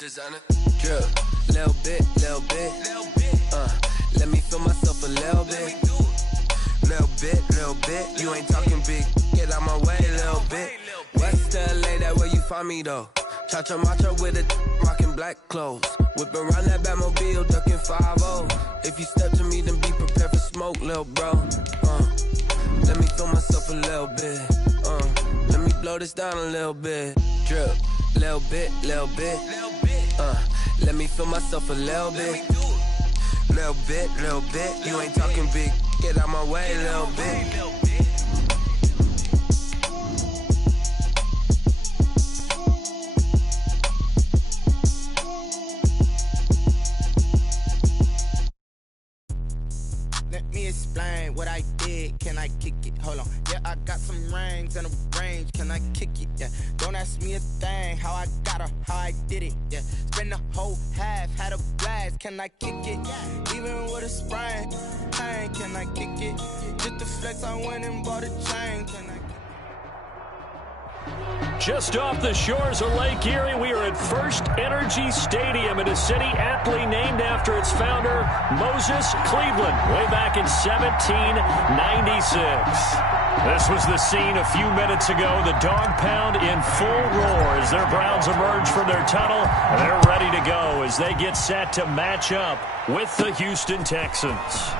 Designer drip, little bit, let me feel myself a little bit, little bit, you ain't talking big, get out my way, little bit, West LA, that where you find me though, cha-cha matcha with a rockin' black clothes, whip around that Batmobile, ducking 5-0, if you step to me, then be prepared for smoke, little bro, let me feel myself a little bit, let me blow this down a little bit, drip, little bit, let me feel myself a little bit, you ain't talking big, get out my way, little bit. Let me explain what I did, can I kick it? Hold on, yeah, I got some rings and a range, can I kick it? Yeah, don't ask me a thing, how I got her, how I did it, yeah, spend the whole half, had a blast, can I kick it? Even with a sprain, hey, can I kick it? Just the flex, I went and bought a chain, can I? Just off the shores of Lake Erie, we are at First Energy Stadium in a city aptly named after its founder, Moses Cleveland, way back in 1796. This was the scene a few minutes ago. The dog pound in full roar as their Browns emerge from their tunnel. They're ready to go as they get set to match up with the Houston Texans.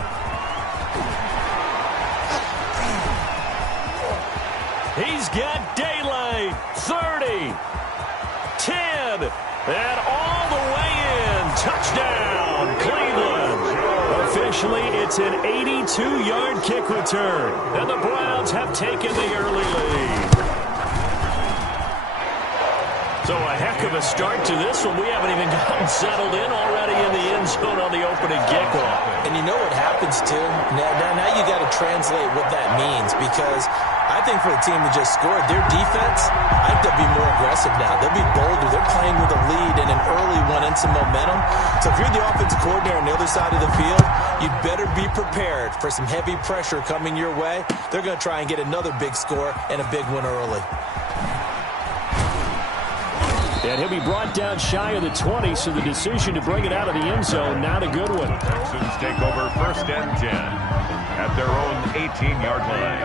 He's got daylight, 30, 10, and all the way in. Touchdown, Cleveland. Officially, it's an 82-yard kick return, and the Browns have taken the early lead. So a heck of a start to this one. We haven't even gotten settled in already in the end zone on the opening kickoff. And you know what happens, too? Now you got to translate what that means, because I think for the team that just scored, their defense, I think they'll be more aggressive now. They'll be bolder. They're playing with a lead and an early one and some momentum. So if you're the offensive coordinator on the other side of the field, you'd better be prepared for some heavy pressure coming your way. They're going to try and get another big score and a big one early. And he'll be brought down shy of the 20, so the decision to bring it out of the end zone, not a good one. Texans take over 1st and 10 at their own 18-yard line.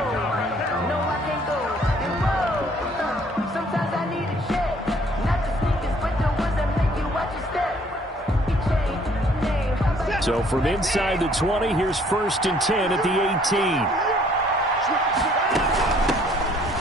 So from inside the 20, here's 1st and 10 at the 18.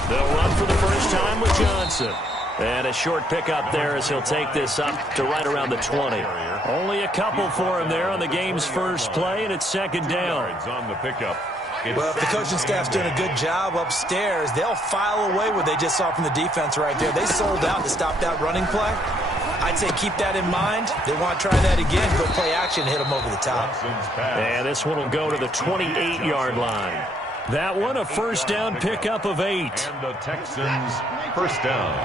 They'll run for the first time with Johnson. And a short pickup there as he'll take this up to right around the 20. Only a couple for him there on the game's first play, and it's 2nd down. On the pickup. Well, if the coaching staff's doing a good job upstairs, they'll file away what they just saw from the defense right there. They sold out to stop that running play. I'd say keep that in mind. They want to try that again, go play action, hit them over the top. And this one will go to the 28-yard line. That one, a first down pickup of 8. And the Texans' first down.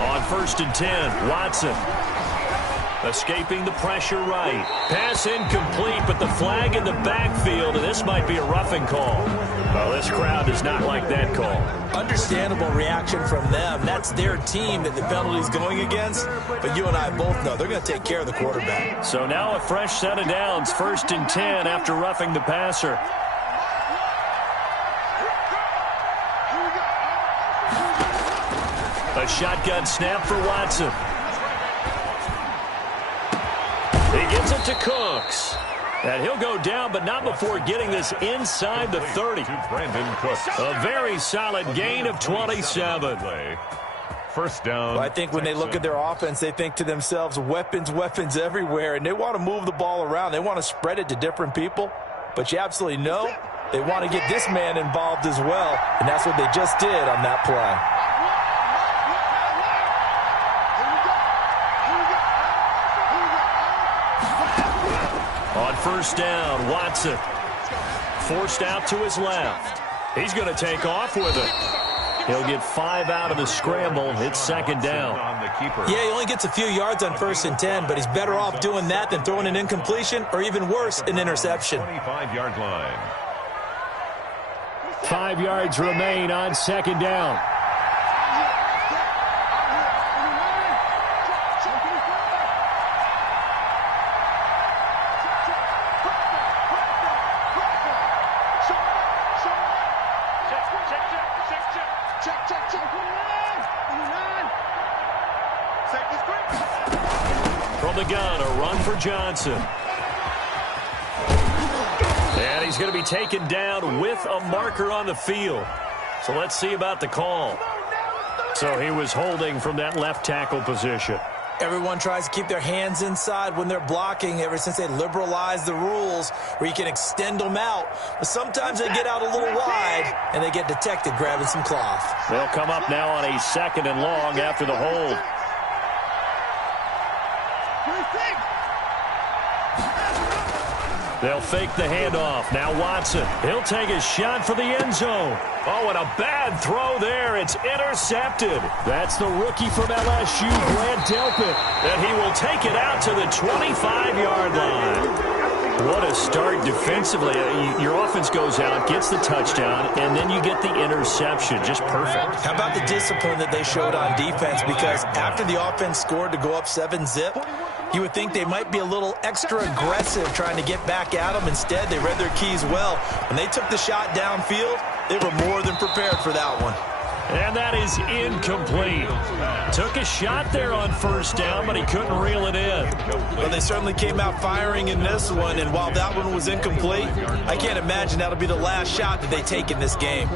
On 1st and 10, Watson. Escaping the pressure right. Pass incomplete, but the flag in the backfield, and this might be a roughing call. Well, this crowd does not like that call. Understandable reaction from them. That's their team that the penalty's going against. But you and I both know they're going to take care of the quarterback. So now a fresh set of downs. 1st and 10 after roughing the passer. A shotgun snap for Watson. He gives it to Cooks. And he'll go down, but not before getting this inside the 30. A very solid gain of 27. First down. Well, I think when they look at their offense, they think to themselves, weapons everywhere, and they want to move the ball around. They want to spread it to different people. But you absolutely know they want to get this man involved as well, and that's what they just did on that play. On 1st down, Watson forced out to his left. He's going to take off with it. He'll get 5 out of the scramble. It's second down. Yeah, he only gets a few yards on 1st and 10, but he's better off doing that than throwing an incompletion or even worse, an interception. 25-yard line. 5 yards remain on second down. From the gun, a run for Johnson. And he's going to be taken down with a marker on the field. So let's see about the call. So he was holding from that left tackle position. Everyone tries to keep their hands inside when they're blocking ever since they liberalized the rules where you can extend them out. But sometimes they get out a little wide and they get detected grabbing some cloth. They'll come up now on a 2nd and long after the hold. They'll fake the handoff. Now Watson. He'll take a shot for the end zone. Oh, and a bad throw there. It's intercepted. That's the rookie from LSU, Grant Delpit. And he will take it out to the 25-yard line. What a start defensively. Your offense goes out, gets the touchdown, and then you get the interception. Just perfect. How about the discipline that they showed on defense? Because after the offense scored to go up 7-zip, you would think they might be a little extra aggressive trying to get back at them. Instead, they read their keys well. When they took the shot downfield, they were more than prepared for that one. And that is incomplete. Took a shot there on 1st down, but he couldn't reel it in. Well, they certainly came out firing in this one, and while that one was incomplete, I can't imagine that'll be the last shot that they take in this game.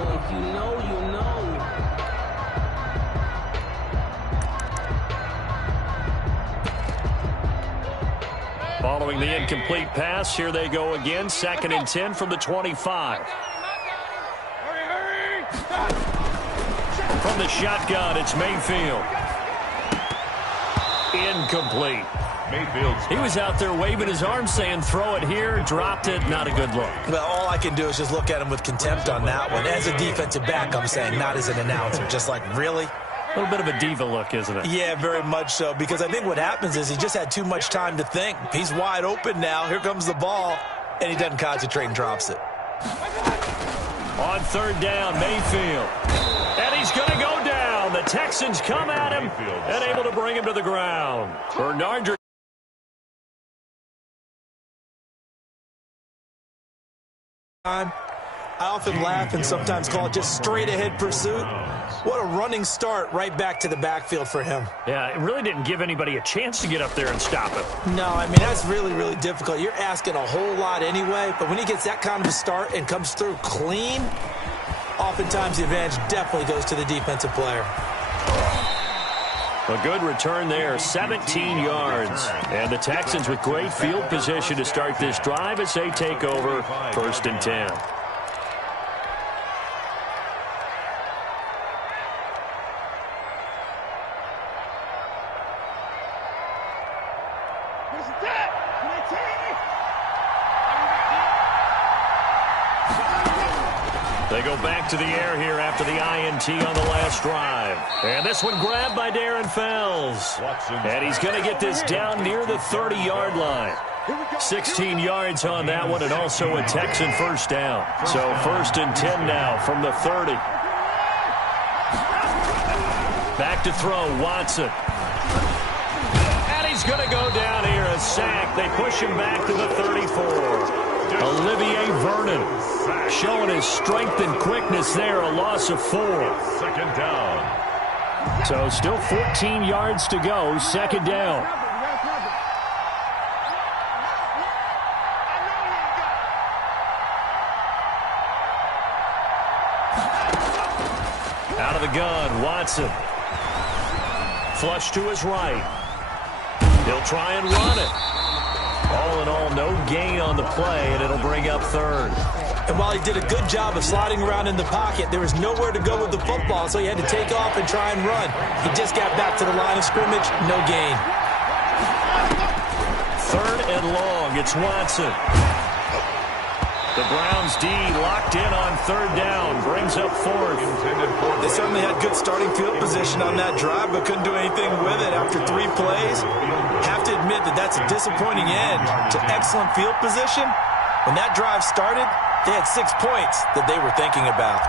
Following the incomplete pass, here they go again. 2nd and 10 from the 25. From the shotgun, it's Mayfield. Incomplete. He was out there waving his arm saying, throw it here, dropped it, not a good look. Well, all I can do is just look at him with contempt on that one. As a defensive back, I'm saying, not as an announcer. Just like, really? A little bit of a diva look, isn't it? Yeah, very much so, because I think what happens is he just had too much time to think. He's wide open now. Here comes the ball, and he doesn't concentrate and drops it. On 3rd down, Mayfield. And he's going to go down. The Texans come at him and able to bring him to the ground. Bernard. I often laugh and sometimes call it just straight-ahead pursuit. What a running start right back to the backfield for him. Yeah, it really didn't give anybody a chance to get up there and stop him. No, I mean, that's really, really difficult. You're asking a whole lot anyway, but when he gets that kind of a start and comes through clean, oftentimes the advantage definitely goes to the defensive player. A good return there, 17 yards. And the Texans with great field position to start this drive as they take over 1st and 10. They go back to the air here after the INT on the last drive. And this one grabbed by Darren Fells. And he's going to get this down near the 30-yard line. 16 yards on that one, and also a Texan 1st down. So 1st and 10 now from the 30. Back to throw, Watson. And he's going to go down here, a sack. They push him back to the 34. Olivier Vernon showing his strength and quickness there, a loss of 4. 2nd down. So still 14 yards to go, 2nd down. Out of the gun, Watson. Flush to his right. He'll try and run it. All in all, no gain on the play, and it'll bring up 3rd. And while he did a good job of sliding around in the pocket, there was nowhere to go with the football, so he had to take off and try and run. He just got back to the line of scrimmage, no gain. 3rd and long, it's Watson. The Browns D locked in on third down. Brings up fourth. They certainly had good starting field position on that drive, but couldn't do anything with it after 3 plays. Have to admit that that's a disappointing end to excellent field position. When that drive started, they had 6 points that they were thinking about.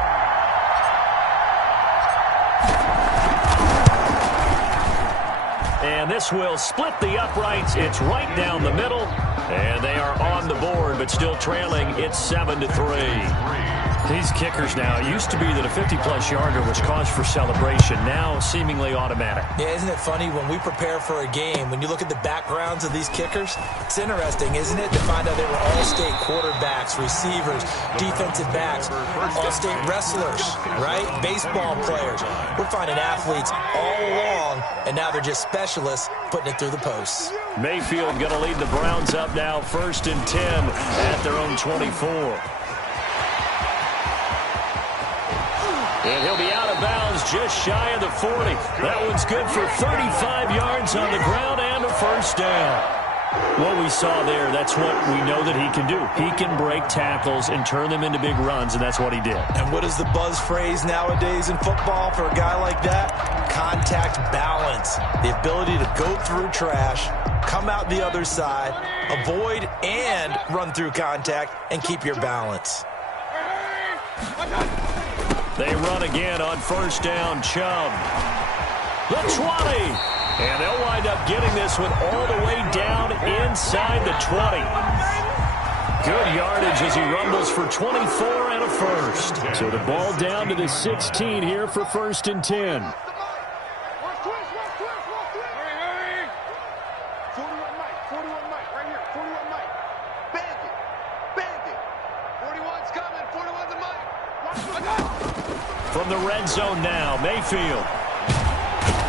And this will split the uprights. It's right down the middle. And they are on the board, but still trailing. It's 7-3. These kickers now, it used to be that a 50-plus yarder was cause for celebration. Now seemingly automatic. Yeah, isn't it funny when we prepare for a game, when you look at the backgrounds of these kickers, it's interesting, isn't it, to find out they were all-state quarterbacks, receivers, defensive backs, all-state wrestlers, right? Baseball players. We're finding athletes all along, and now they're just specialists putting it through the posts. Mayfield going to lead the Browns up now, 1st and 10 at their own 24. And he'll be out of bounds just shy of the 40. That one's good for 35 yards on the ground and a first down. What we saw there, that's what we know that he can do. He can break tackles and turn them into big runs, and that's what he did. And what is the buzz phrase nowadays in football for a guy like that? Contact balance. The ability to go through trash, come out the other side, avoid and run through contact, and keep your balance. They run again on first down. Chubb. The 20. And they'll wind up getting this one all the way down inside the 20. Good yardage as he rumbles for 24 and a first. So the ball down to the 16 here for 1st and 10. From the red zone now, Mayfield.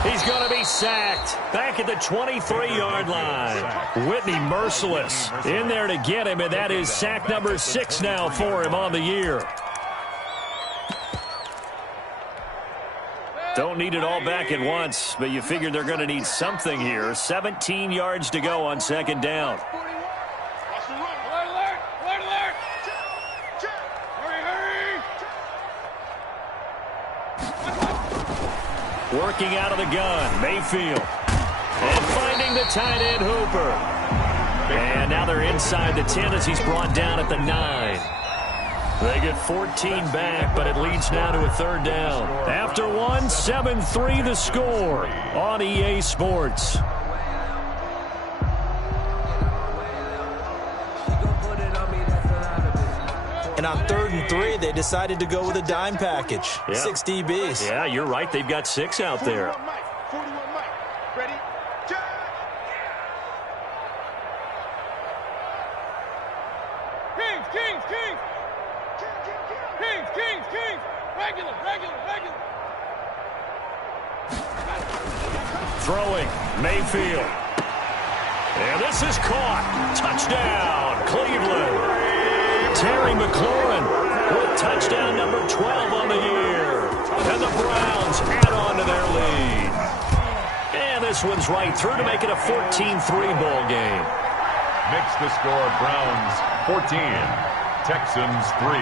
He's going to be sacked back at the 23-yard line. Whitney merciless in there to get him, and that is sack number 6 now for him on the year. Don't need it all back at once, but you figure they're going to need something here. 17 yards to go on 2nd down. Working out of the gun, Mayfield. And finding the tight end, Hooper. And now they're inside the 10 as he's brought down at the 9. They get 14 back, but it leads now to a 3rd down. After one, 7-3 the score on EA Sports. And on 3rd and 3, they decided to go with a dime package. Yeah. 6 DBs. Yeah, you're right. They've got 6 out there. Ready? Kings. Regular. Throwing, Mayfield. And this is caught. Touchdown, Cleveland. Terry McLaurin with touchdown number 12 on the year. And the Browns add on to their lead. And this one's right through to make it a 14-3 ball game. Makes the score Browns 14, Texans 3.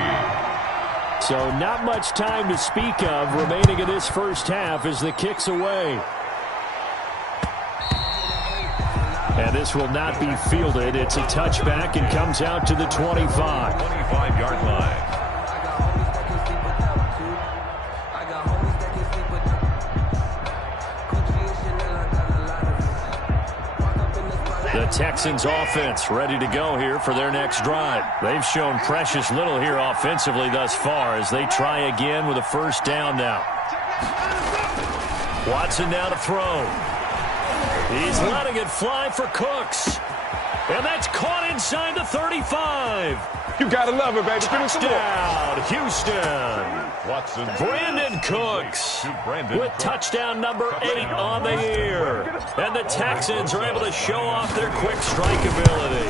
So not much time to speak of remaining in this first half as the kick's away. And this will not be fielded. It's a touchback and comes out to the 25. 25-yard line. The Texans offense ready to go here for their next drive. They've shown precious little here offensively thus far as they try again with a first down now. Watson now to throw. He's letting it fly for Cooks. And that's caught inside the 35. You gotta love it, baby. Touchdown, Houston. Watson. Brandon Cooks with touchdown number 8 on the year. And the Texans are able to show off their quick strike ability.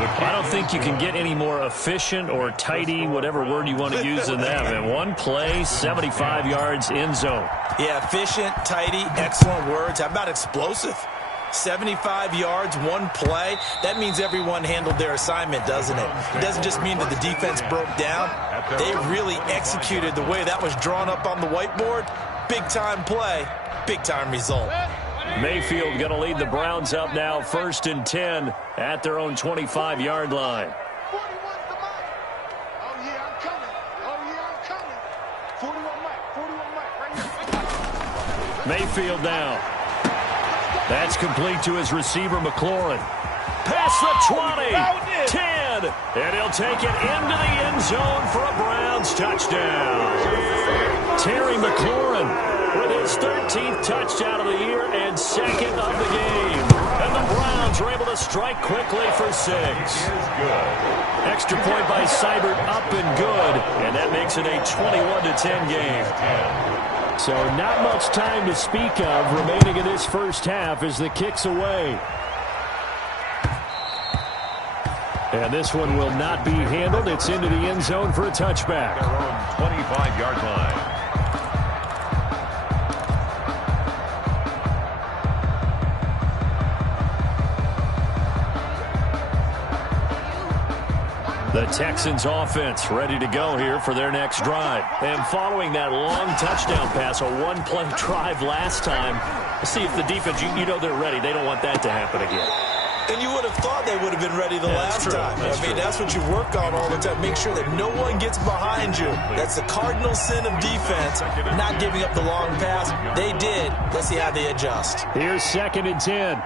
I don't think you can get any more efficient or tidy, whatever word you want to use in that. In one play, 75 yards in zone. Yeah, efficient, tidy, excellent words. How about explosive? 75 yards, one play. That means everyone handled their assignment, doesn't it? It doesn't just mean that the defense broke down. They really executed the way that was drawn up on the whiteboard. Big-time play, big-time result. Mayfield going to lead the Browns up now, 1st and 10 at their own 25-yard line. Mayfield now. That's complete to his receiver, McLaurin. Past the 20, 10, and he'll take it into the end zone for a Browns touchdown. Terry McLaurin with his 13th touchdown of the year and 2nd of the game. And the Browns are able to strike quickly for 6. Extra point by Seibert up and good, and that makes it a 21-10 game. So not much time to speak of remaining in this first half as the kick's away. And this one will not be handled. It's into the end zone for a touchback. Their own 25-yard line. The Texans offense ready to go here for their next drive. And following that long touchdown pass, a one-play drive last time, see if the defense, you know they're ready. They don't want that to happen again. And you would have thought they would have been ready the last time. That's what you work on all the time. Make sure that no one gets behind you. That's the cardinal sin of defense, not giving up the long pass. They did. Let's see how they adjust. Here's 2nd and 10.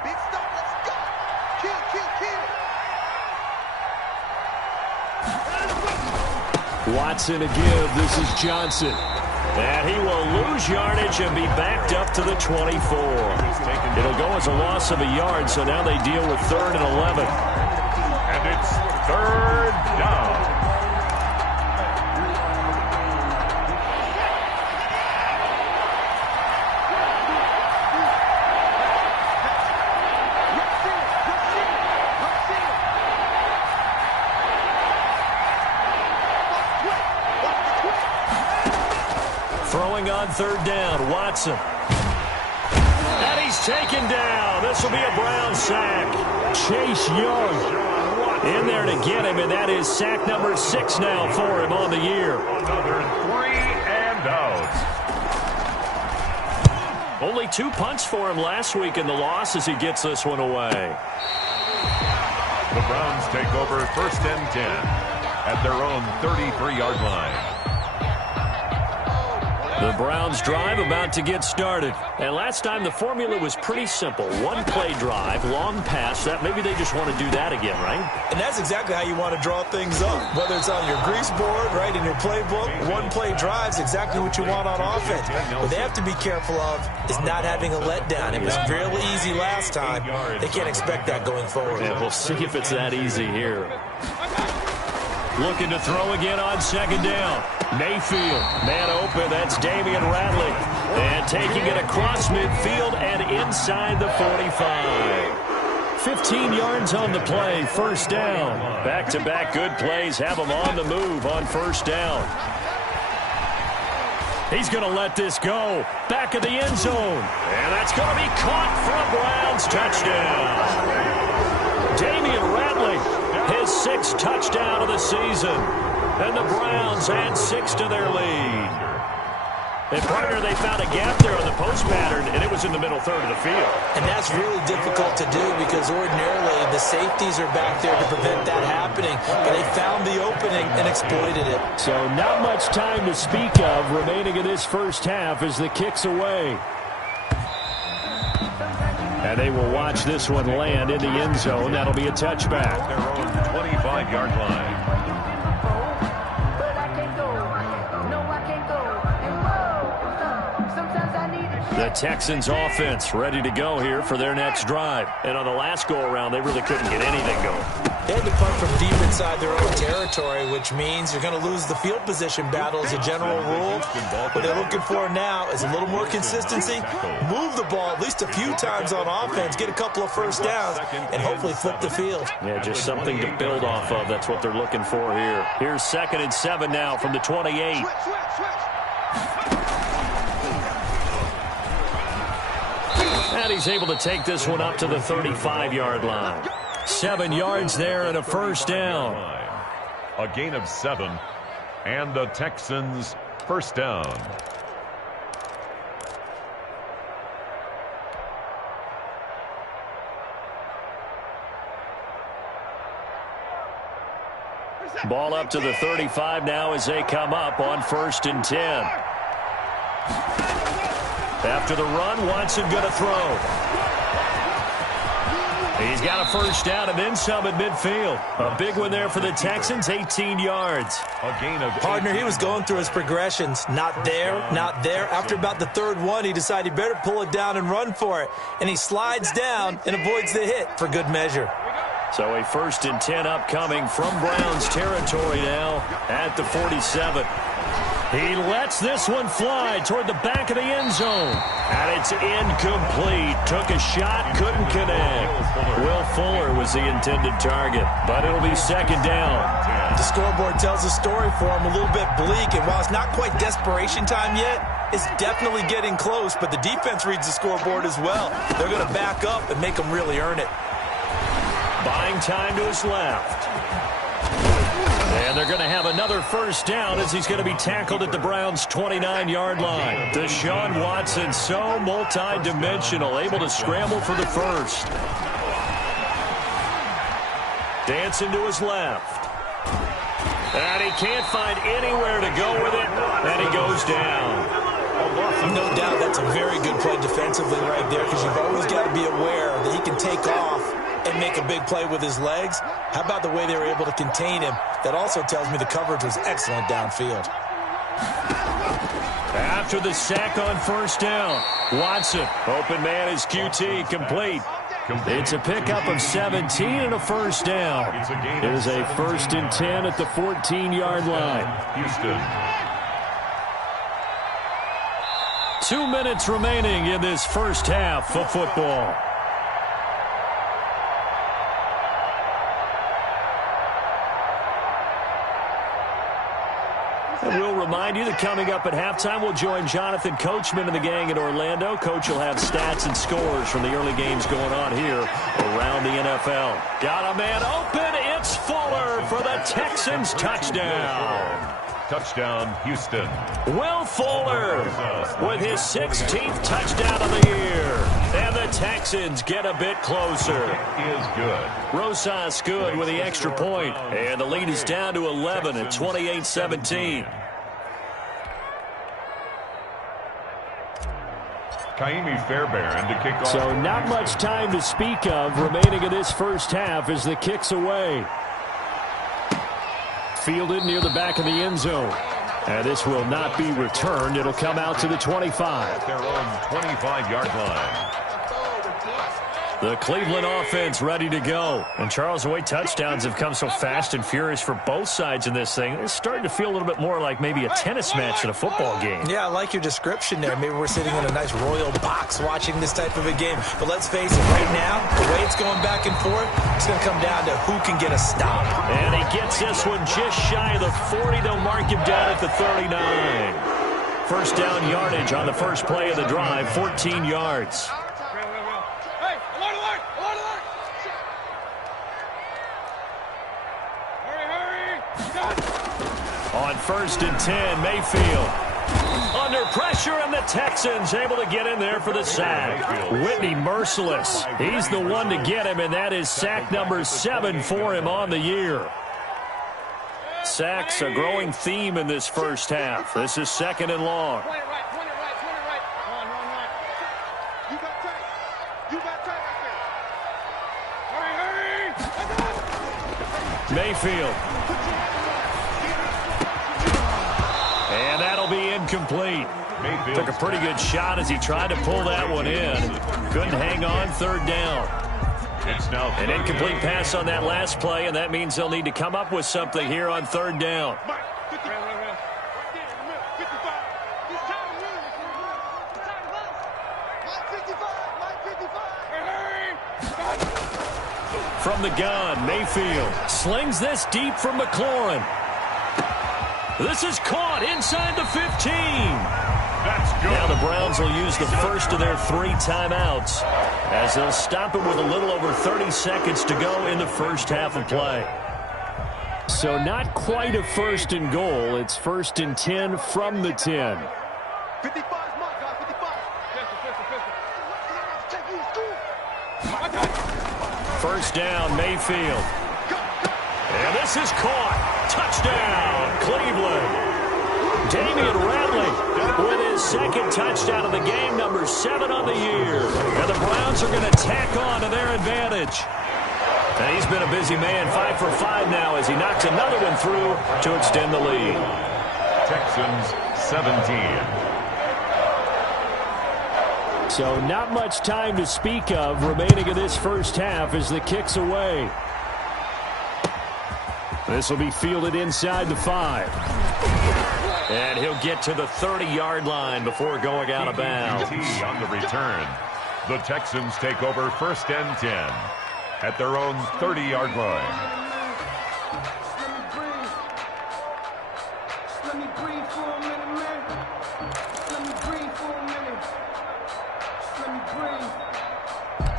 Watson to give. This is Johnson. And he will lose yardage and be backed up to the 24. It'll go as a loss of a yard, so now they deal with 3rd and 11. And it's 3rd down. Throwing on 3rd down, Watson. And he's taken down. This will be a Brown sack. Chase Young in there to get him, and that is sack number 6 now for him on the year. Another 3 and out. Only 2 punts for him last week in the loss as he gets this one away. The Browns take over 1st and 10 at their own 33-yard line. The Browns drive about to get started. And last time the formula was pretty simple. One-play drive, long pass. That maybe they just want to do that again, right? And that's exactly how you want to draw things up. Whether it's on your grease board, right, in your playbook, one-play drive is exactly what you want on offense. What they have to be careful of is not having a letdown. It was fairly easy last time. They can't expect that going forward. Yeah, we'll see if it's that easy here. Looking to throw again on 2nd down. Mayfield, man open, that's Damian Radley. And taking it across midfield and inside the 45. 15 yards on the play, 1st down. Back-to-back good plays have him on the move on 1st down. He's going to let this go. Back of the end zone. And that's going to be caught for a Browns touchdown. Damian Radley, his 6th touchdown of the season. And the Browns add 6 to their lead. And, partner, they found a gap there on the post pattern, and it was in the middle 3rd of the field. And that's really difficult to do because ordinarily the safeties are back there to prevent that happening. But they found the opening and exploited it. So not much time to speak of remaining in this first half as the kick's away. And they will watch this one land in the end zone. That'll be a touchback. Their own 25-yard line. The Texans offense ready to go here for their next drive. And on the last go-around, they really couldn't get anything going. They had to punt from deep inside their own territory, which means you're going to lose the field position battle as a general rule. What they're looking for now is a little more consistency, move the ball at least a few times on offense, get a couple of 1st downs, and hopefully flip the field. Yeah, just something to build off of. That's what they're looking for here. Here's 2nd and 7 now from the 28. And he's able to take this one up to the 35-yard line. 7 yards there and a first down. A gain of 7, and the Texans first down. Ball up to the 35 now as they come up on 1st and 10. After the run, Watson going to throw. He's got a first down and then some at midfield. A big one there for the Texans, 18 yards. A gain of Partner, he was going through his progressions. Not there, not there. After about the 3rd one, he decided he better pull it down and run for it. And he slides down and avoids the hit for good measure. So a 1st and 10 upcoming from Browns territory now at the 47. He lets this one fly toward the back of the end zone. And it's incomplete. Took a shot, couldn't connect. Will Fuller was the intended target, but it'll be 2nd down. The scoreboard tells a story for him, a little bit bleak. And while it's not quite desperation time yet, it's definitely getting close. But the defense reads the scoreboard as well. They're going to back up and make them really earn it. Buying time to his left. And they're going to have another first down as he's going to be tackled at the Browns' 29-yard line. Deshaun Watson, so multi-dimensional, able to scramble for the first. Dancing to his left. And he can't find anywhere to go with it, and he goes down. No doubt that's a very good play defensively right there, because you've always got to be aware that he can take off and make a big play with his legs. How about the way they were able to contain him? That also tells me the coverage was excellent downfield. After the sack on first down, Watson, open man is QT, complete. It's a pickup of 17 and a first down. It is a 1st and 10 at the 14-yard line. Houston. 2 minutes remaining in this first half of football. And we'll remind you that coming up at halftime, we'll join Jonathan Coachman and the gang in Orlando. Coach will have stats and scores from the early games going on here around the NFL. Got a man open. It's Fuller for the Texans touchdown. Touchdown, Houston. Will Fuller with his 16th touchdown of the year. And the Texans get a bit closer. Is good. Rosas good with the extra point. And the lead is down to 11 at 28-17. Kaimi Fairbairn to kick off. So not much time to speak of remaining in this first half as the kick's away. Fielded near the back of the end zone. And this will not be returned. It'll come out to the 25. Their own 25-yard line. The Cleveland offense ready to go. And Charles, the way touchdowns have come so fast and furious for both sides in this thing, it's starting to feel a little bit more like maybe a tennis match in a football game. Yeah, I like your description there. Maybe we're sitting in a nice royal box watching this type of a game. But let's face it, right now, the way it's going back and forth, it's going to come down to who can get a stop. And he gets this one just shy of the 40. They'll mark him down at the 39. First down yardage on the first play of the drive, 14 yards. On 1st and 10, Mayfield under pressure, and the Texans able to get in there for the sack. Whitney merciless. He's the one to get him, and that is sack number 7 for him on the year. Sacks a growing theme in this first half. This is 2nd and long. Mayfield. And that'll be incomplete. Took a pretty good shot as he tried to pull that one in. Couldn't hang on, 3rd down. An incomplete pass on that last play, and that means they'll need to come up with something here on 3rd down. From the gun, Mayfield slings this deep from McLaurin. This is caught inside the 15. That's good. Now the Browns will use the first of their 3 timeouts as they'll stop it with a little over 30 seconds to go in the first half of play. So not quite a first and goal. It's 1st and 10 from the 10. 55 is my guy, 55. First down, Mayfield. And this is caught. Touchdown, Cleveland. Damian Ratley with his second touchdown of the game, number 7 on the year. And the Browns are going to tack on to their advantage. And he's been a busy man, 5 for 5 now as he knocks another one through to extend the lead. Texans 17. So not much time to speak of remaining in this first half as the kick's away. This will be fielded inside the 5. And he'll get to the 30-yard line before going out of bounds. On the return. The Texans take over 1st and 10 at their own 30-yard line. Let me breathe for a minute, man. Let me breathe for a minute. Let me breathe.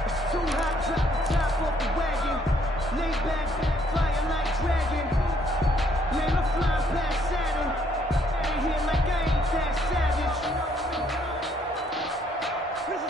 It's too hot, drop the top off the wagon. Lay back, flying like dragon. Man, I'm flying past Saturn. Out of here like I ain't that savage.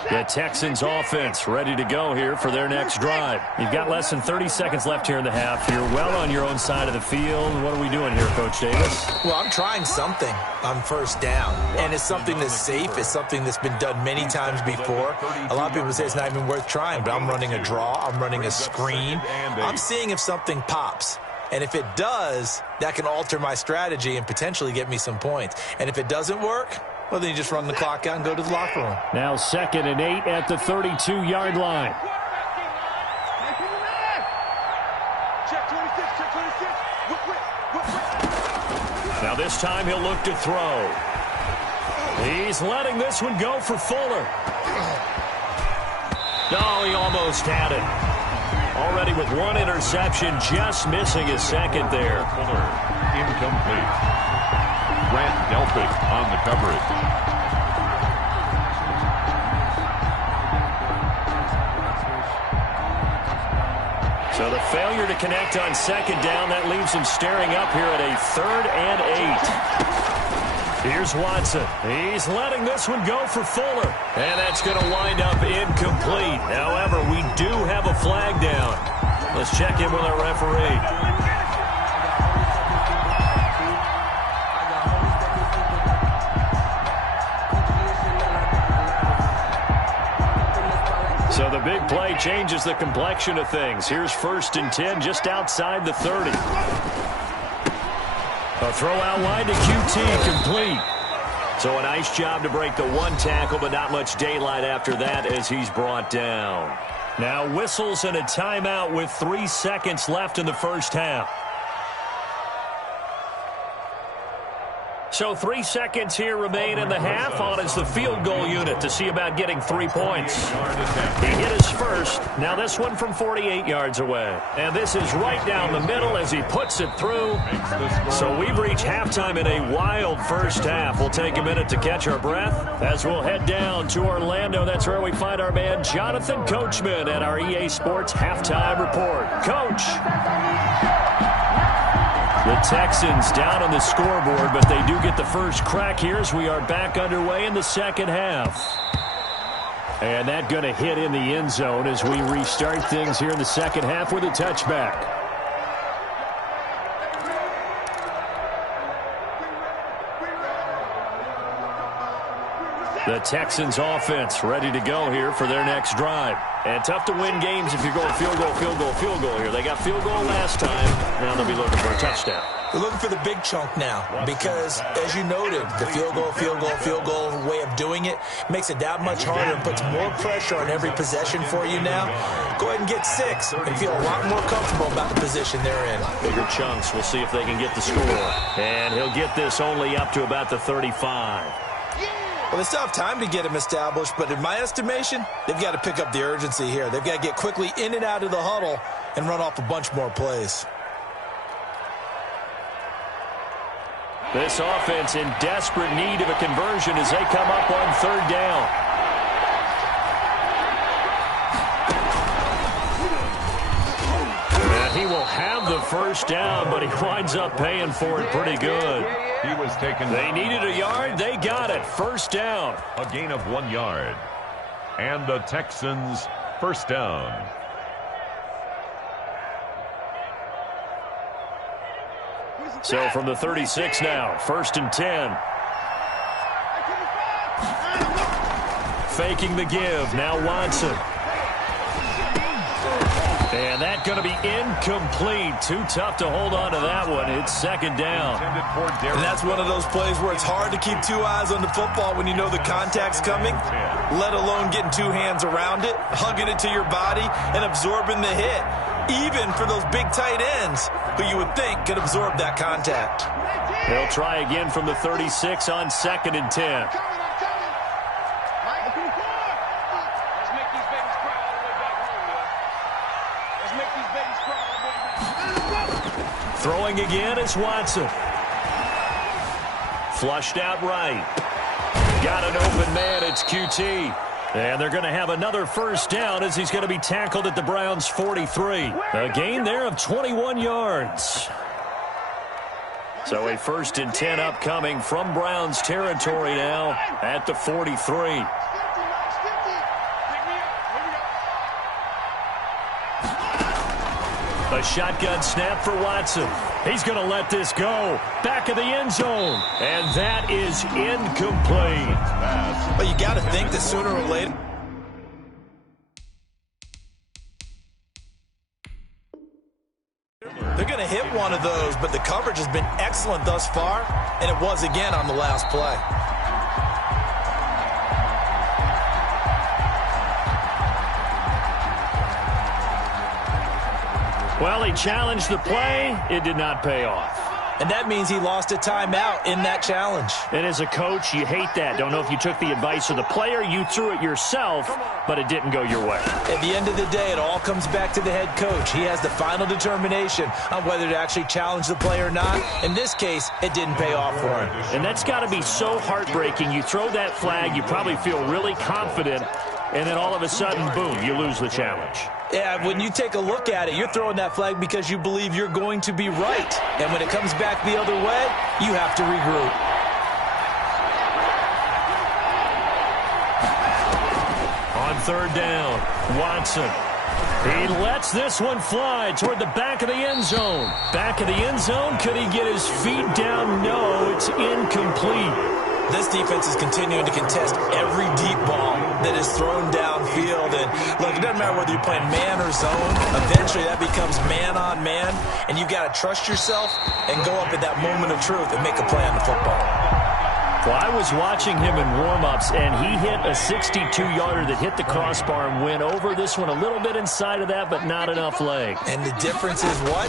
The Texans offense ready to go here for their next drive. You've got less than 30 seconds left here in the half. You're well on your own side of the field. What are we doing here, Coach Davis? Well, I'm trying something on first down, and it's something that's safe. It's something that's been done many times before. A lot of people say it's not even worth trying, but I'm running a draw. I'm running a screen. I'm seeing if something pops. And if it does, that can alter my strategy and potentially get me some points. And if it doesn't work, well, then you just run the clock out and go to the locker room. Now 2nd and 8 at the 32-yard line. Now this time he'll look to throw. He's letting this one go for Fuller. Oh, he almost had it. Already with 1 interception, just missing his 2nd there. Fuller, incomplete. Grant Delpit on the coverage. So the failure to connect on 2nd down, that leaves him staring up here at a 3rd and 8. Here's Watson. He's letting this one go for Fuller. And that's going to wind up incomplete. However, we do have a flag down. Let's check in with our referee. So the big play changes the complexion of things. Here's 1st and 10 just outside the 30. A throw out wide to QT, complete. So a nice job to break the 1 tackle, but not much daylight after that as he's brought down. Now whistles and a timeout with 3 seconds left in the first half. So 3 seconds here remain in the half. On is the field goal unit to see about getting 3 points. He hit his first. Now this one from 48 yards away. And this is right down the middle as he puts it through. So we've reached halftime in a wild first half. We'll take a minute to catch our breath as we'll head down to Orlando. That's where we find our man Jonathan Coachman at our EA Sports Halftime Report. Coach! The Texans down on the scoreboard, but they do get the first crack here as we are back underway in the second half. And that going to hit in the end zone as we restart things here in the second half with a touchback. The Texans offense ready to go here for their next drive. And tough to win games if you're going field goal, field goal, field goal here. They got field goal last time. Now they'll be looking for a touchdown. They're looking for the big chunk now because, as you noted, the field goal way of doing it makes it that much harder and puts more pressure on every possession for you now. Go ahead and get 6 and feel a lot more comfortable about the position they're in. Bigger chunks. We'll see if they can get the score. And he'll get this only up to about the 35. Well, they still have time to get him established, but in my estimation, they've got to pick up the urgency here. They've got to get quickly in and out of the huddle and run off a bunch more plays. This offense in desperate need of a conversion as they come up on third down. And he will have the first down, but he winds up paying for it pretty good. He was taken. They needed a yard. They got it. First down. A gain of 1 yard. And the Texans first down. So from the 36 now, 1st and 10. Faking the give. Now Watson. And that's going to be incomplete. Too tough to hold on to that one. It's second down. And that's one of those plays where it's hard to keep two eyes on the football when you know the contact's coming, let alone getting two hands around it, hugging it to your body, and absorbing the hit. Even for those big tight ends who you would think could absorb that contact. They'll try again from the 36 on 2nd and 10. Throwing again is Watson. Flushed out right. Got an open man. It's QT. And they're going to have another first down as he's going to be tackled at the Browns' 43. A gain there of 21 yards. So a 1st and 10 upcoming from Browns territory now at the 43. A shotgun snap for Watson. He's going to let this go. Back of the end zone. And that is incomplete. But you got to think that sooner or later. They're going to hit one of those, but the coverage has been excellent thus far, and it was again on the last play. Well, he challenged the play. It did not pay off. And that means he lost a timeout in that challenge. And as a coach, you hate that. Don't know if you took the advice of the player. You threw it yourself, but it didn't go your way. At the end of the day, it all comes back to the head coach. He has the final determination on whether to actually challenge the play or not. In this case, it didn't pay off for him. And that's got to be so heartbreaking. You throw that flag, you probably feel really confident, and then all of a sudden, boom, you lose the challenge. Yeah, when you take a look at it, you're throwing that flag because you believe you're going to be right. And when it comes back the other way, you have to regroup. On third down, Watson. He lets this one fly toward the back of the end zone. Back of the end zone, could he get his feet down? No, it's incomplete. This defense is continuing to contest every deep ball that is thrown downfield. And look, it doesn't matter whether you're playing man or zone. Eventually, that becomes man on man. And you got to trust yourself and go up at that moment of truth and make a play on the football. Well, I was watching him in warm-ups, and he hit a 62-yarder that hit the crossbar and went over. This one a little bit inside of that, but not enough leg. And the difference is what?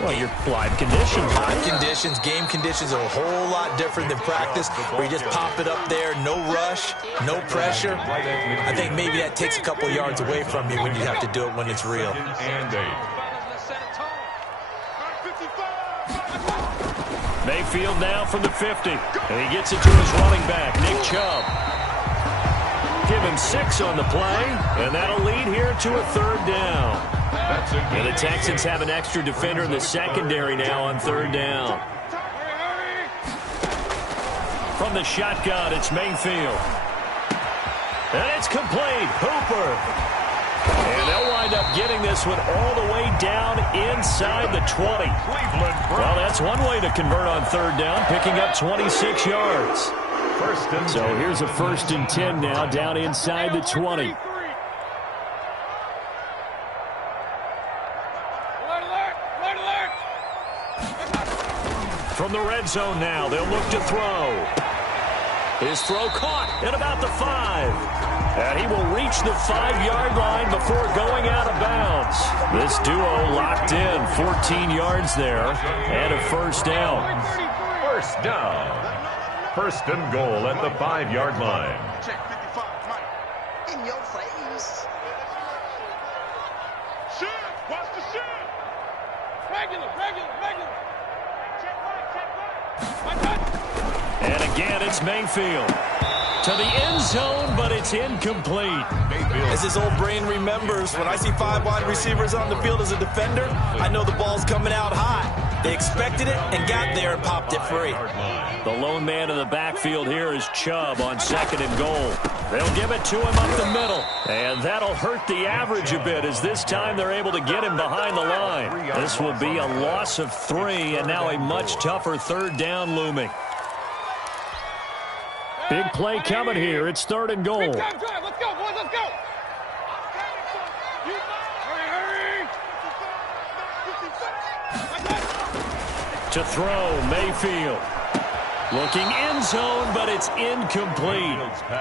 Well, your live conditions. Live conditions, game conditions are a whole lot different than practice, where you just pop it up there, no rush, no pressure. I think maybe that takes a couple yards away from you when you have to do it when it's real. Mayfield now from the 50, and he gets it to his running back, Nick Chubb. Give him 6 on the play, and that'll lead here to a third down. And the Texans have an extra defender in the secondary now on third down. From the shotgun, it's Mayfield. And it's complete. Hooper. And they'll wind up getting this one all the way down inside the 20. Well, that's one way to convert on third down, picking up 26 yards. So here's a 1st and 10 now, down inside the 20. From the red zone now, they'll look to throw. His throw caught at about the 5. And he will reach the 5-yard line before going out of bounds. This duo locked in, 14 yards there, and a first down. First down. 1st and goal at the 5-yard line. Check 55, Mike. In your face. Shoot! Watch the shoot! Regular. Check right. My touch. Again, it's Mayfield. To the end zone, but it's incomplete. As his old brain remembers, when I see 5 wide receivers on the field as a defender, I know the ball's coming out hot. They expected it and got there and popped it free. The lone man in the backfield here is Chubb on 2nd and goal. They'll give it to him up the middle. And that'll hurt the average a bit as this time they're able to get him behind the line. This will be a loss of 3 and now a much tougher 3rd down looming. Big play coming here. It's 3rd and goal. Let's go, boys, let's go. To throw, Mayfield. Looking end zone, but it's incomplete.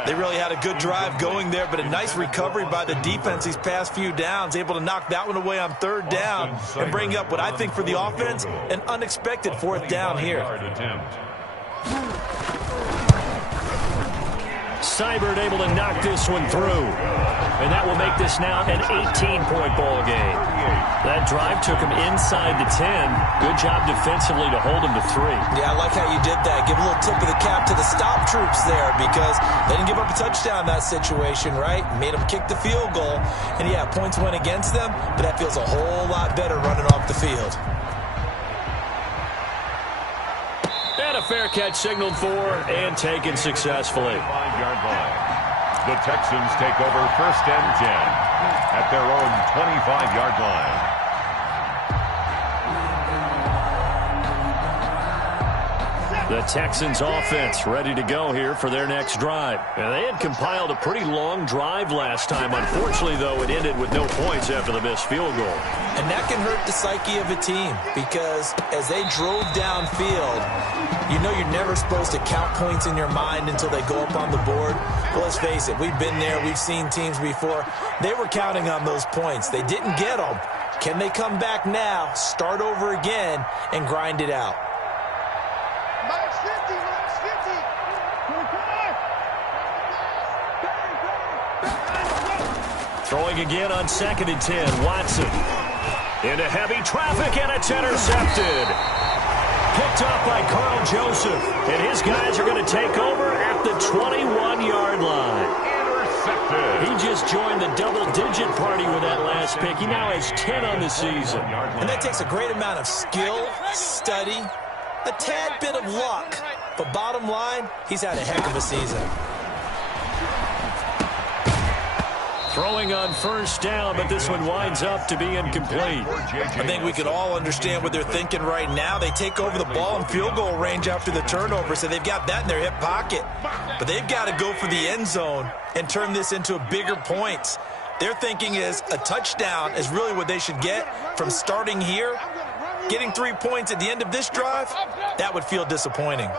They really had a good drive going there, but a nice recovery by the defense these past few downs, able to knock that one away on 3rd down and bring up what I think for the offense, an unexpected 4th down here. Seibert able to knock this one through. And that will make this now an 18-point ball game. That drive took him inside the 10. Good job defensively to hold him to 3. Yeah, I like how you did that. Give a little tip of the cap to the stop troops there because they didn't give up a touchdown in that situation, right? Made them kick the field goal. And, yeah, points went against them, but that feels a whole lot better running off the field. And a fair catch signaled for and taken successfully. 5-yard line. The Texans take over 1st and 10 at their own 25-yard line. The Texans offense ready to go here for their next drive. And they had compiled a pretty long drive last time. Unfortunately, though, it ended with no points after the missed field goal. And that can hurt the psyche of a team because as they drove downfield, you know you're never supposed to count points in your mind until they go up on the board. Well, let's face it, we've been there. We've seen teams before. They were counting on those points. They didn't get them. Can they come back now, start over again, and grind it out? Max 50, Max 50. Throwing again on 2nd and 10. Watson into heavy traffic, and it's intercepted. Picked up by Carl Joseph, and his guys are going to take over at the 21-yard line. Intercepted. He just joined the double-digit party with that last pick. He now has 10 on the season. And that takes a great amount of skill, study, a tad bit of luck. But bottom line, he's had a heck of a season. Throwing on 1st down, but this one winds up to be incomplete. I think we can all understand what they're thinking right now. They take over the ball in field goal range after the turnover, so they've got that in their hip pocket. But they've got to go for the end zone and turn this into a bigger points. Their thinking is a touchdown is really what they should get from starting here. Getting 3 points at the end of this drive, that would feel disappointing.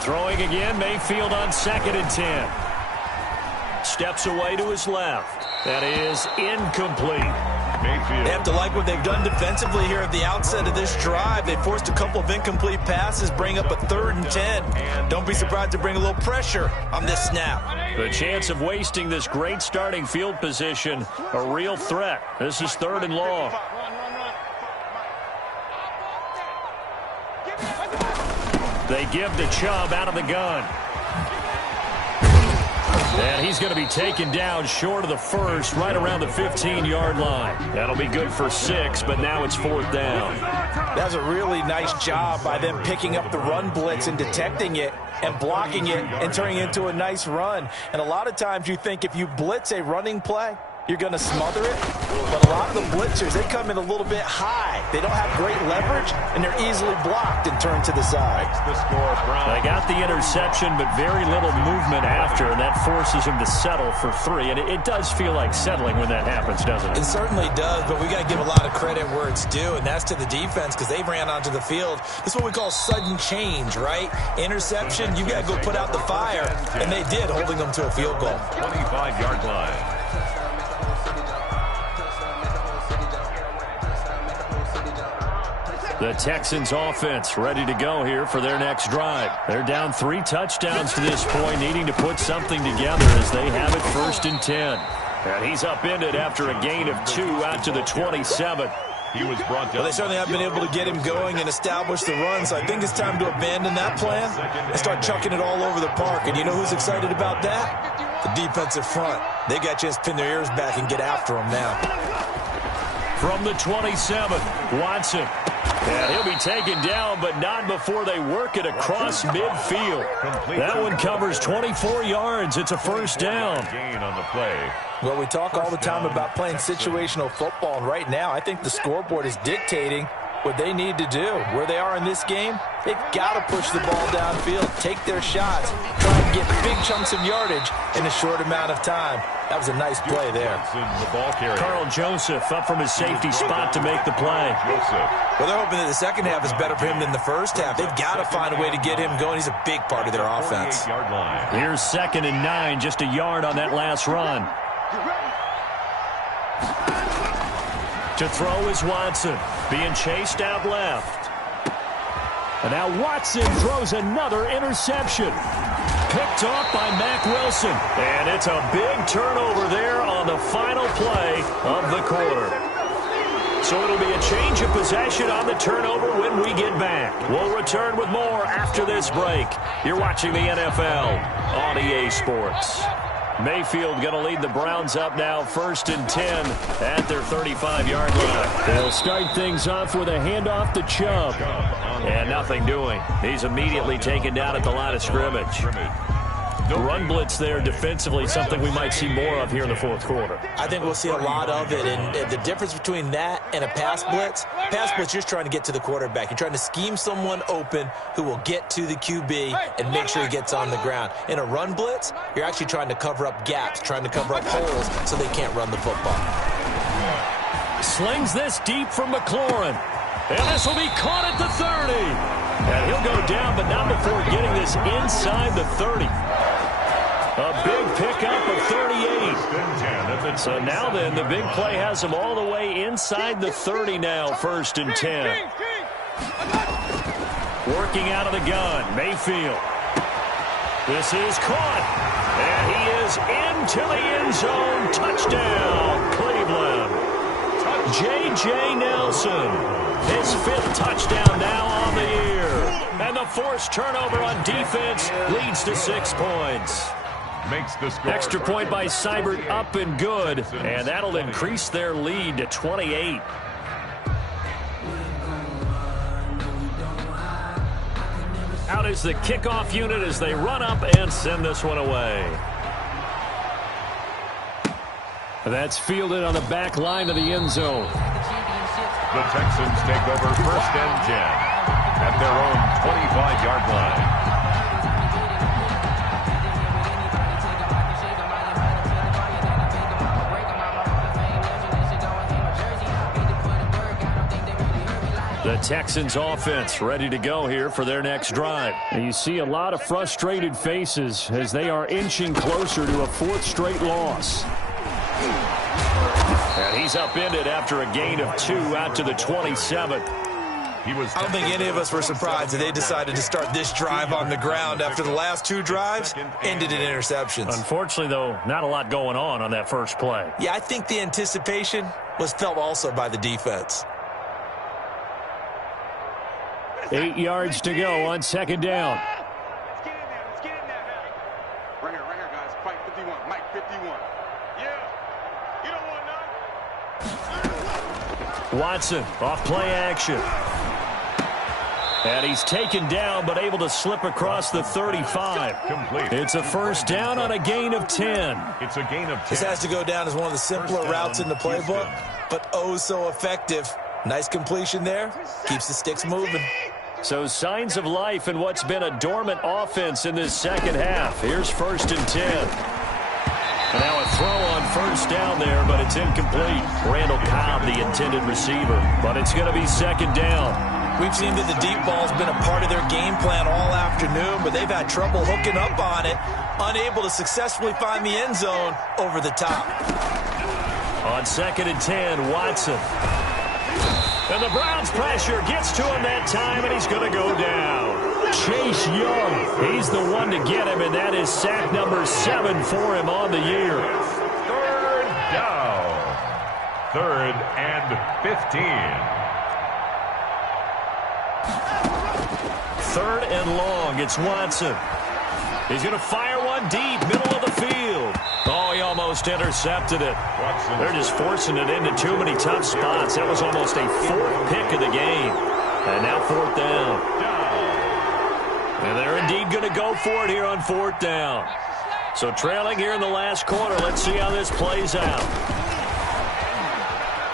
Throwing again, Mayfield on 2nd and 10. Steps away to his left. That is incomplete. Mayfield. They have to like what they've done defensively here at the outset of this drive. They forced a couple of incomplete passes, bring up a 3rd and 10. Don't be surprised to bring a little pressure on this snap. The chance of wasting this great starting field position, a real threat. This is 3rd and long. They give to Chubb out of the gun. And he's going to be taken down short of the 1st, right around the 15-yard line. That'll be good for 6, but now it's 4th down. That's a really nice job by them picking up the run blitz and detecting it and blocking it and turning it into a nice run. And a lot of times you think if you blitz a running play, you're going to smother it. But a lot of the blitzers, they come in a little bit high. They don't have great leverage, and they're easily blocked and turned to the side. They got the interception, but very little movement after, and that forces him to settle for 3. And it does feel like settling when that happens, doesn't it? It certainly does, but we got to give a lot of credit where it's due, and that's to the defense because they ran onto the field. This is what we call sudden change, right? Interception, you got to go put out the fire, and they did, holding them to a field goal. 25-yard line. The Texans offense ready to go here for their next drive. They're down 3 touchdowns to this point, needing to put something together as they have it 1st and 10. And he's upended after a gain of 2 out to the 27. He was brought down. Well, they certainly have been able to get him going and establish the run, so I think it's time to abandon that plan and start chucking it all over the park. And you know who's excited about that? The defensive front. They got a chance to pin their ears back and get after him now. From the 27, Watson. And he'll be taken down, but not before they work it across midfield. That one covers 24 yards. It's a first down. Gain on the play. Well, we talk all the time about playing situational football, and right now I think the scoreboard is dictating what they need to do. Where they are in this game, they've got to push the ball downfield, take their shots, try and get big chunks of yardage in a short amount of time. That was a nice play there. Carl Joseph up from his safety spot to make the play. Well, they're hoping that the second half is better for him than the first half. They've got to find a way to get him going. He's a big part of their offense. Here's 2nd and 9, just a yard on that last run. To throw is Watson, being chased out left. And now Watson throws another interception. Picked off by Mack Wilson. And it's a big turnover there on the final play of the quarter. So it'll be a change of possession on the turnover when we get back. We'll return with more after this break. You're watching the NFL on EA Sports. Mayfield going to lead the Browns up now, 1st and 10 at their 35-yard line. They'll start things off with a handoff to Chubb. And nothing doing. He's immediately taken down at the line of scrimmage. The run blitz there defensively, something we might see more of here in the fourth quarter. I think we'll see a lot of it, and the difference between that and a pass blitz, you're just trying to get to the quarterback. You're trying to scheme someone open who will get to the QB and make sure he gets on the ground. In a run blitz, you're actually trying to cover up gaps, trying to cover up holes so they can't run the football. Slings this deep from McLaurin. And this will be caught at the 30. And he'll go down, but not before getting this inside the 30. A big pickup of 38. So now then, the big play has him all the way inside the 30 now, 1st and 10. Working out of the gun, Mayfield. This is caught. And he is into the end zone. Touchdown, Cleveland. J.J. Nelson. His 5th touchdown now on the year. And the forced turnover on defense leads to 6 points. Makes the score. Extra point by Seibert up and good. And that'll increase their lead to 28. Out is the kickoff unit as they run up and send this one away. That's fielded on the back line of the end zone. The Texans take over 1st and 10 at their own 25-yard line. The Texans offense ready to go here for their next drive. And you see a lot of frustrated faces as they are inching closer to a 4th straight loss. And he's upended after a gain of 2 out to the 27th. I don't think any of us were surprised that they decided to start this drive on the ground after the last 2 drives ended in interceptions. Unfortunately, though, not a lot going on that first play. Yeah, I think the anticipation was felt also by the defense. 8 yards to go on 2nd down. Let's get in there. Let's get in there now. Right here, guys. Fight 51. Mike 51. Yeah. You don't want none. Watson off play action. And he's taken down but able to slip across the 35. Complete. It's a first down on a gain of 10. It's a gain of 10. This has to go down as one of the simpler routes in the playbook, but oh so effective. Nice completion there. Keeps the sticks moving. So signs of life in what's been a dormant offense in this second half. Here's 1st and 10. And now a throw on 1st down there, but it's incomplete. Randall Cobb, the intended receiver. But it's going to be 2nd down. We've seen that the deep ball's been a part of their game plan all afternoon, but they've had trouble hooking up on it, unable to successfully find the end zone over the top. On 2nd and 10, Watson. And the Browns pressure gets to him that time, and he's going to go down. Chase Young, he's the one to get him, and that is sack number 7 for him on the year. 3rd down. 3rd and 15. 3rd and long. It's Watson. He's going to fire one deep, middle of the field. Oh, he almost intercepted it. They're just forcing it into too many tough spots. That was almost a 4th pick of the game. And now 4th down. And they're indeed going to go for it here on 4th down. So trailing here in the last quarter. Let's see how this plays out.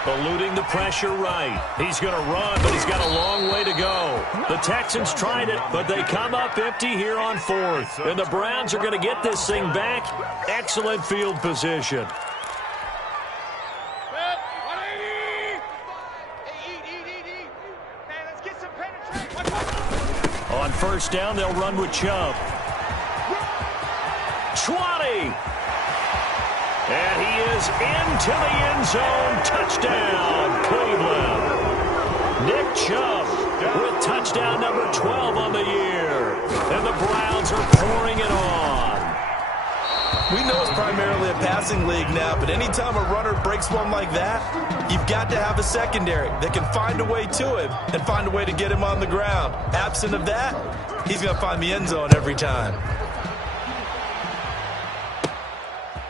Eluding the pressure right. He's going to run, but he's got a long way to go. The Texans tried it, but they come up empty here on 4th. And the Browns are going to get this thing back. Excellent field position. On 1st down, they'll run with Chubb. 20. And he is into the end zone. Touchdown, Cleveland. Nick Chubb with touchdown number 12 on the year. And the Browns are pouring it on. We know it's primarily a passing league now, but anytime a runner breaks one like that, you've got to have a secondary that can find a way to him and find a way to get him on the ground. Absent of that, he's going to find the end zone every time.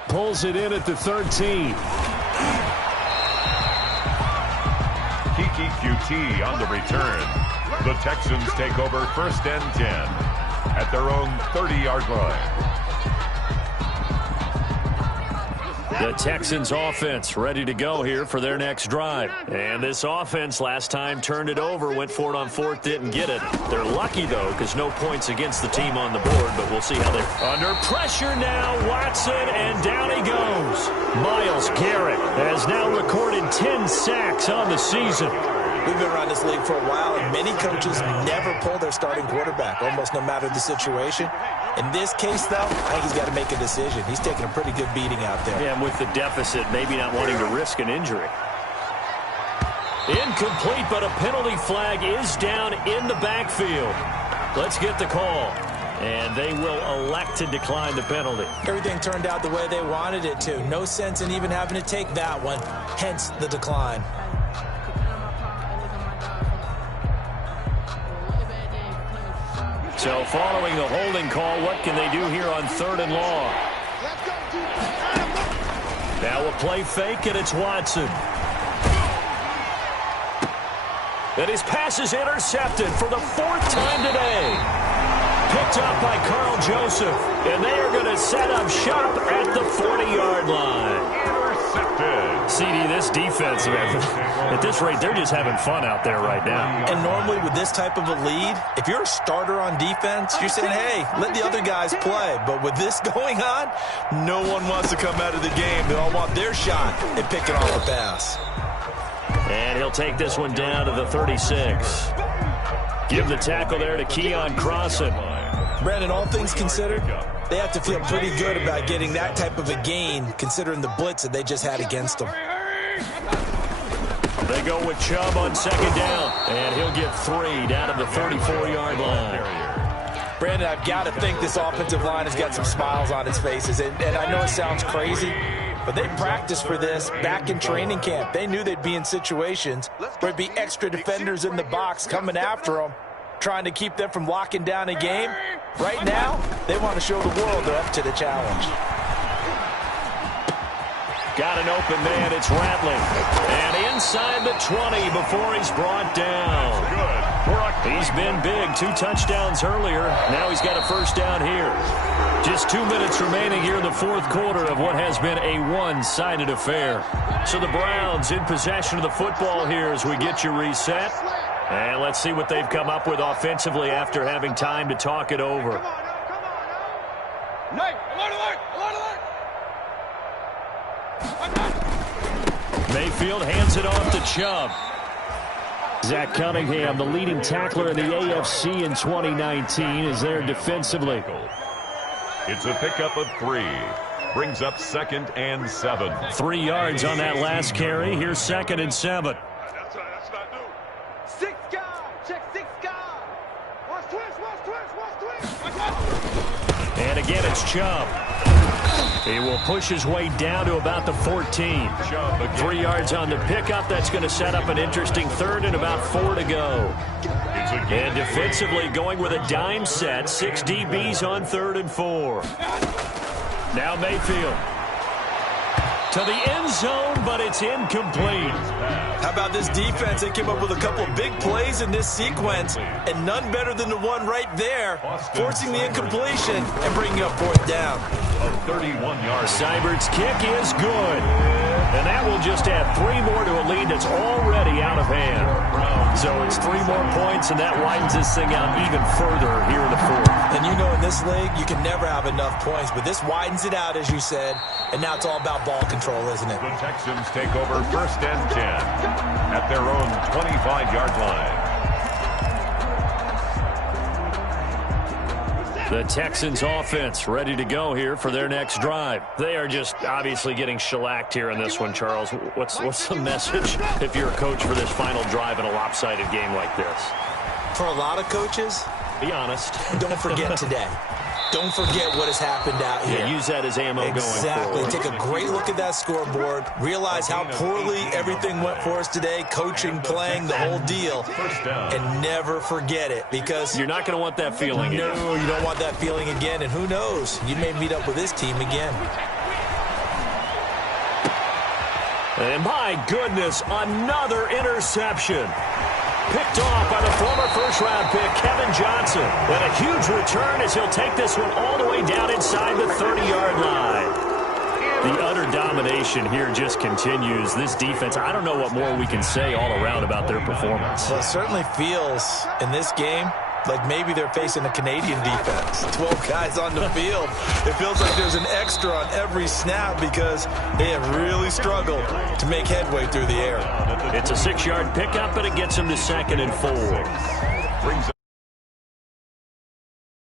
Pulls it in at the 13. Kiki QT on the return. The Texans take over 1st and 10 at their own 30-yard line. The Texans offense ready to go here for their next drive. And this offense last time turned it over, went for it on 4th, didn't get it. They're lucky, though, because no points against the team on the board, but we'll see how they're under pressure now. Watson, and down he goes. Myles Garrett has now recorded 10 sacks on the season. We've been around this league for a while, and many coaches never pull their starting quarterback, almost no matter the situation. In this case, though, I think he's got to make a decision. He's taking a pretty good beating out there. Yeah, and with the deficit, maybe not wanting to risk an injury. Incomplete, but a penalty flag is down in the backfield. Let's get the call. And they will elect to decline the penalty. Everything turned out the way they wanted it to. No sense in even having to take that one, hence the decline. So following the holding call, what can they do here on 3rd and long? Now a play fake, and it's Watson. And his pass is intercepted for the 4th time today. Picked up by Carl Joseph. And they are going to set up shop at the 40-yard line. Intercepted. CD, this defense, man, at this rate, they're just having fun out there right now. And normally with this type of a lead, if you're a starter on defense, you're saying, hey, let the other guys play. But with this going on, no one wants to come out of the game. They all want their shot at picking off a pass. And he'll take this one down to the 36. Give the tackle there to Keon Crossan. Brandon, all things considered, they have to feel pretty good about getting that type of a gain, considering the blitz that they just had against them. They go with Chubb on 2nd down, and he'll get 3 down to the 34-yard line. Brandon, I've got to think this offensive line has got some smiles on its faces, and I know it sounds crazy, but they practiced for this back in training camp. They knew they'd be in situations where there'd be extra defenders in the box coming after them, trying to keep them from locking down a game. Right now, they want to show the world they're up to the challenge. Got an open man, it's Rattling. And inside the 20 before he's brought down. He's been big, 2 touchdowns earlier. Now he's got a 1st down here. Just 2 minutes remaining here in the 4th quarter of what has been a one-sided affair. So the Browns in possession of the football here as we get you reset. And let's see what they've come up with offensively after having time to talk it over. Mayfield hands it off to Chubb. Zach Cunningham, the leading tackler in the AFC in 2019, is there defensively. It's a pickup of 3. Brings up 2nd and 7. 3 yards on that last carry. Here's 2nd and 7. That's what I do. 6 guys. Check 6 guys. Watch And again, it's Chubb. He will push his way down to about the 14. 3 yards on the pickup. That's going to set up an interesting third and about 4 to go. And defensively going with a dime set. 6 DBs on 3rd and 4. Now Mayfield. To the end zone, but it's incomplete. How about this defense? They came up with a couple of big plays in this sequence, and none better than the one right there, forcing the incompletion and bringing up 4th down. 31-yard. SauceyBrah's kick is good. And that will just add 3 more to a lead that's already out of hand. So it's 3 more points, and that widens this thing out even further here in the 4th. And you know in this league, you can never have enough points, but this widens it out, as you said, and now it's all about ball control, isn't it? The Texans take over 1st and 10 at their own 25-yard line. The Texans offense ready to go here for their next drive. They are just obviously getting shellacked here in this one, Charles. What's the message if you're a coach for this final drive in a lopsided game like this? For a lot of coaches, be honest. Don't forget today. Don't forget what has happened out here. Yeah, use that as ammo going forward. Take a great look at that scoreboard. Realize how poorly everything went for us today. Coaching, playing, the whole deal. And never forget it, because you're not going to want that feeling again. No, you don't want that feeling again. And who knows? You may meet up with this team again. And my goodness, another interception. Picked off by the former first-round pick, Kevin Johnson. And a huge return as he'll take this one all the way down inside the 30-yard line. The utter domination here just continues. This defense, I don't know what more we can say all around about their performance. Well, it certainly feels in this game like maybe they're facing a Canadian defense. 12 guys on the field. It feels like there's an extra on every snap because they have really struggled to make headway through the air. It's a 6-yard pickup, but it gets them to 2nd and 4.